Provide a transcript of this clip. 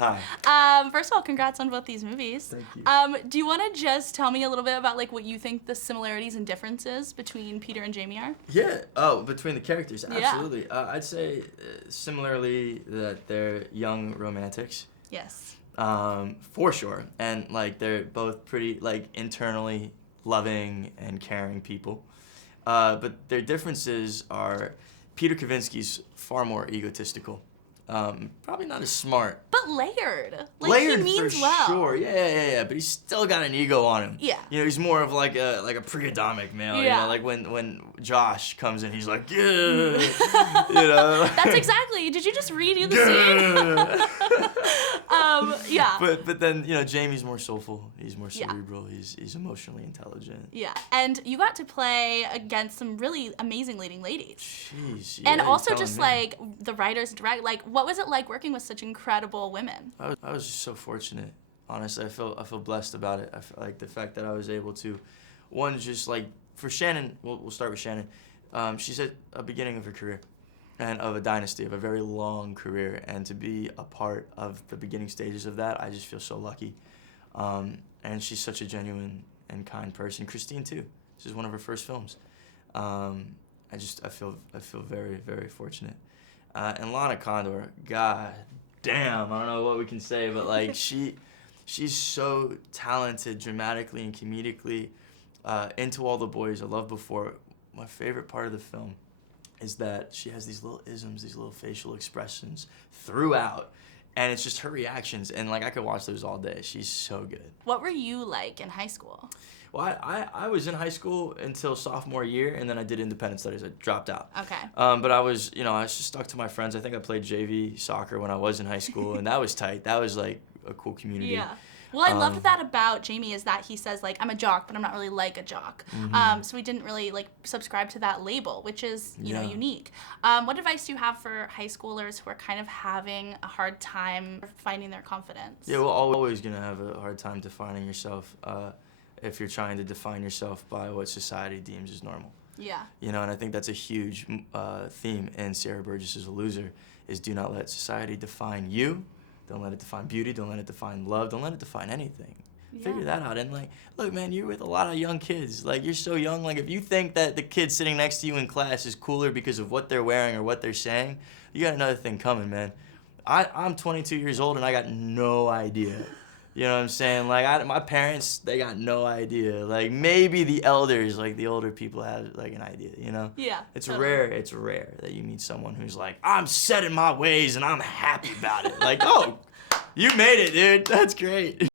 Hi. First of all, congrats on both these movies. Thank you. Do you want to just tell me a little bit about like what you think the similarities and differences between Peter and Jamie are? Yeah. Oh, between the characters, Yeah. absolutely. I'd say similarly that they're young romantics. Yes. For sure. And like they're both pretty like internally loving and caring people. But their differences are Peter Kavinsky's far more egotistical. Probably not as smart. But layered. Like Layered he means for well. sure. Yeah. But he's still got an ego on him. Yeah. You know, he's more of like a pre-Adamic male. Yeah. You know, like when Josh comes in, he's like, yeah. You know. That's exactly. Did you just redo the scene? Yeah. But then Jamie's more soulful. He's more Yeah. cerebral. He's emotionally intelligent. Yeah, and you got to play against some really amazing leading ladies. Jeez. And yeah, also you're just telling me. like the writers direct, like what was it like working with such incredible women? I was just so fortunate. Honestly, I feel blessed about it. I feel like the fact that I was able to, one, just like for Shannon. We'll start with Shannon. She's at a beginning of her career, and of a dynasty, of a very long career, and to be a part of the beginning stages of that, I just feel so lucky. And she's such a genuine and kind person. Christine too. This is one of her first films. I feel very, very fortunate. And Lana Condor, god damn, I don't know what we can say, but like she's so talented dramatically and comedically. Into All the Boys, I Loved Before. My favorite part of the film is that she has these little isms, these little facial expressions throughout. And it's just her reactions, and like I could watch those all day. She's so good. What were you like in high school? Well, I was in high school until sophomore year, and then I did independent studies. I dropped out. Okay. But I was just stuck to my friends. I think I played JV soccer when I was in high school, and that was tight. That was like a cool community. Yeah. Well, I loved that about Jamie is that he says like I'm a jock, but I'm not really like a jock. So we didn't really like subscribe to that label, which is you know unique. What advice do you have for high schoolers who are kind of having a hard time finding their confidence? Yeah, we're always gonna have a hard time defining yourself if you're trying to define yourself by what society deems as normal. Yeah. You know, and I think that's a huge theme in Sarah Burgess's A Loser, is do not let society define you. Don't let it define beauty. Don't let it define love. Don't let it define anything. Yeah. Figure that out. And like, look, man, you're with a lot of young kids. Like, you're so young. Like, if you think that the kid sitting next to you in class is cooler because of what they're wearing or what they're saying, you got another thing coming, man. I'm 22 years old and I got no idea. You know what I'm saying? Like, my parents, they got no idea. Like, maybe the elders, like the older people have like an idea, you know? Yeah. It's totally. It's rare that you meet someone who's like, I'm set in my ways and I'm happy about it. Like, oh, you made it, dude. That's great.